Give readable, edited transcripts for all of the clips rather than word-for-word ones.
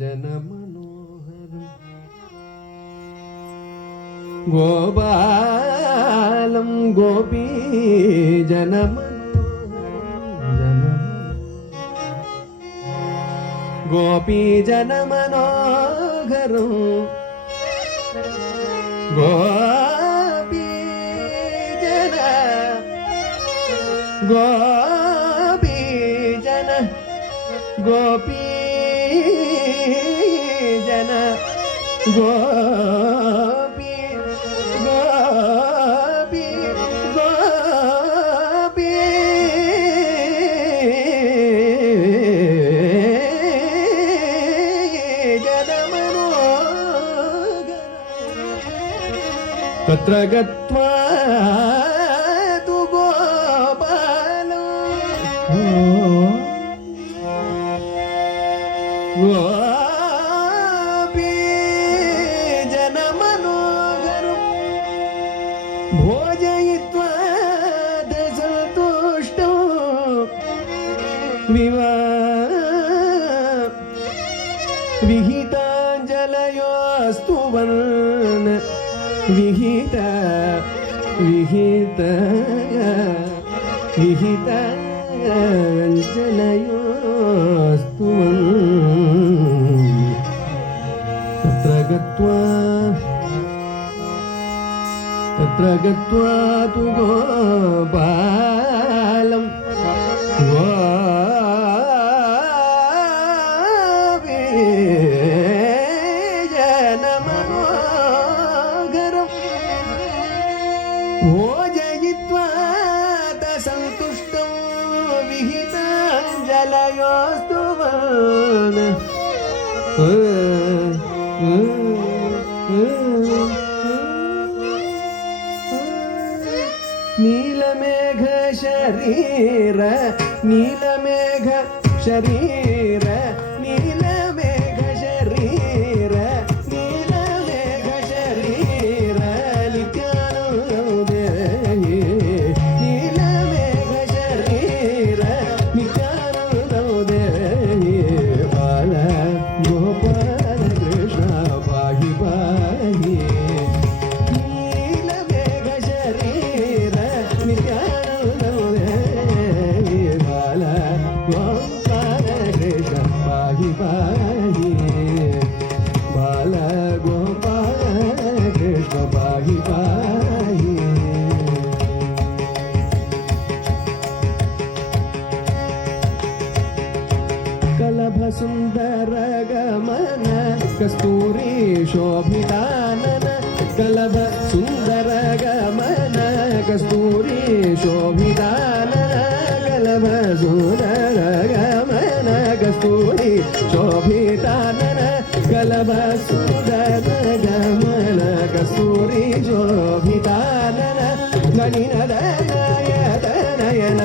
जनमनोहरं गोपालं गोपीजनमनोहरं गोपीजनमनोहरं गोपीजन गोपीजन गोपी गोपी गोपी जनमनोहरं तत्र गत्वा तु गोपालो गोपीजनमनोहरं भोजयित्वा संतुष्टो विहिताञ्जलयोऽस्तु वन् विहिताञ्जलयोऽस्तु तत्र गत्वा तु गोपालं गोपीजनमनोहरं भोजयित्वा संतुष्टं विहिताञ्जलयोऽस्तु वन् नीलमेघ शरीर नीलमेघ शरीर नीलमेघ शरीर नीलमेघ शरीर नित्यानन्दे नीलमेघ शरीर नित्यानन्दे बाल गोपाल कृष्ण पाहि पाहि नीलमेघ शरीर नित्यानन्दे बाल गोपाल कृष्ण पाहि पाहि बाल गोपाल कृष्ण पाहि पाहि कलभ सुंदर गमन कस्तूरी शोभितानन कलभ सुंदर गमन कस्तूरी शोभितानन कलभ सुंदर गमन कस्तूरी शोभितानन कलभ सुंदर गमन कस्तूरी शोभितानन गणिनद नयन नयन नयन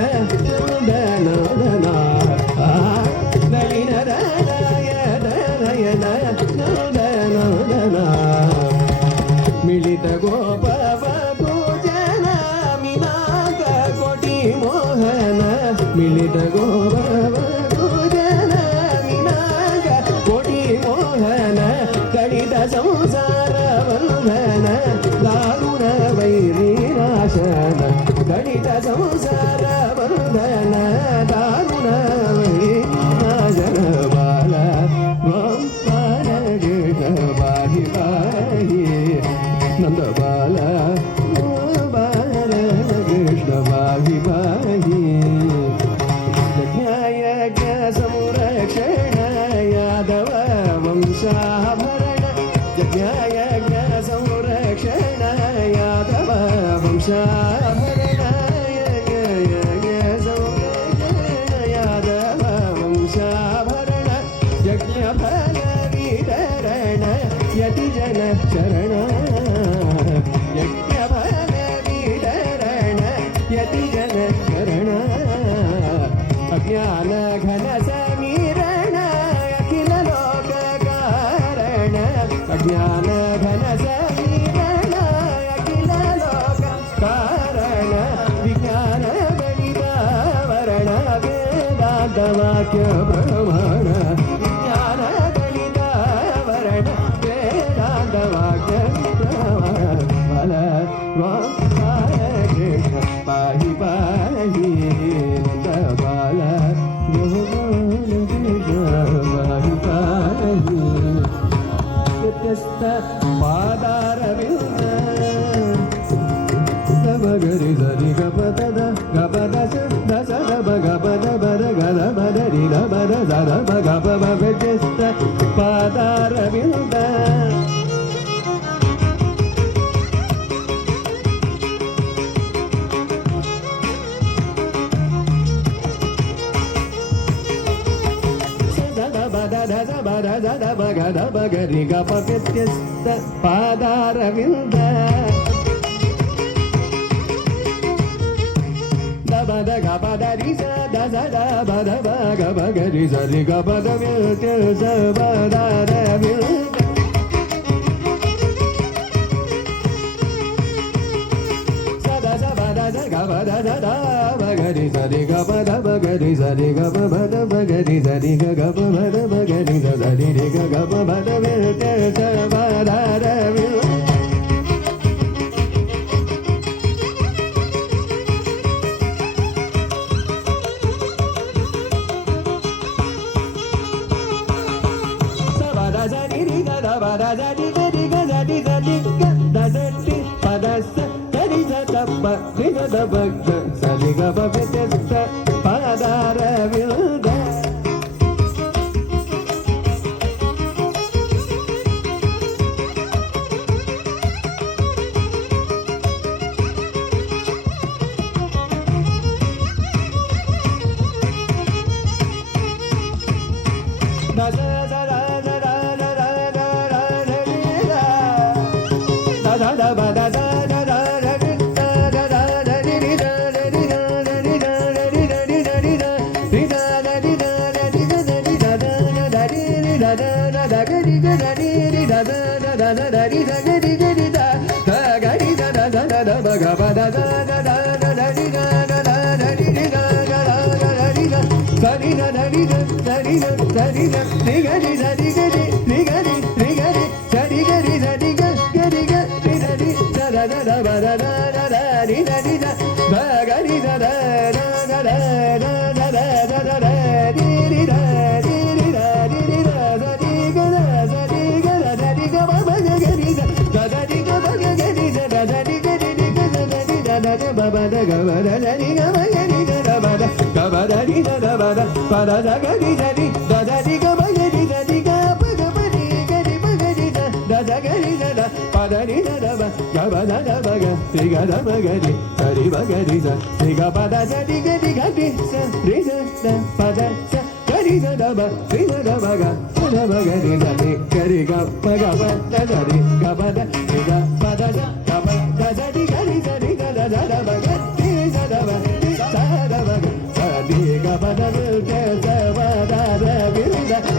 मिलित गोपवधूजन मीनाक कोटि मोहन मिलित गोपवधूजन मीनाक कोटि मोहन कलित संसार बंधन दारुण वैरीनाशन कलित संसार ಗಪ ವ್ಯತ್ಯಸ್ತ ಪಾದಾರವಿಂದ ಬಗರಿ ಗಪ ವ್ಯತ್ಯಸ್ತ ಪಾದಾರವಿಂದ ದಬದ ಗಪದ ರಿಸ ದಸ ದಬದ ಬಗ ಬಗರಿ ಸರಿ ಗಪದ ವ್ಯತ್ಯಸ್ತ ಪಾದಾರವಿಂದ ಸದಸ ಬದದ ಗಪದ ದದ ಬಗರಿ ಸರಿ ಗಪದ ಬಗರಿ ಸರಿ ಗಪ ಬದ ಬಗರಿ ಸರಿ ಗಪ ಬದ ಬಗರಿ ಸರಿ ಗಪ ಬದ ವ್ಯತ್ಯಸ್ತ ಪಾದಾರವಿಂದ ಸರಿಗಮ ವ್ಯತ್ಯಸ್ತ ಪಾದಾರವಿಂದ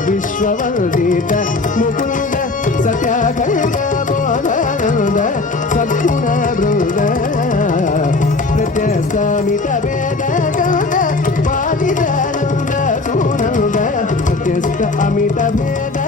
ವಿಶ್ವವಂದಿತ ಮುಕುಂದ ಸತ್ಯಾಕಲ್ಪ ಬೋಧಾನಂದ ಸದ್ಗುಣ ಬೃಂದ ಪ್ರತ್ಯಸ್ತಾಮಿತ ವೇದ ಗೌಡ ಪಾಲಿತಾನಂದ ಸುನಂದ ಸತ್ಯಸ್ಥ ಅಮಿತ ಭೇದ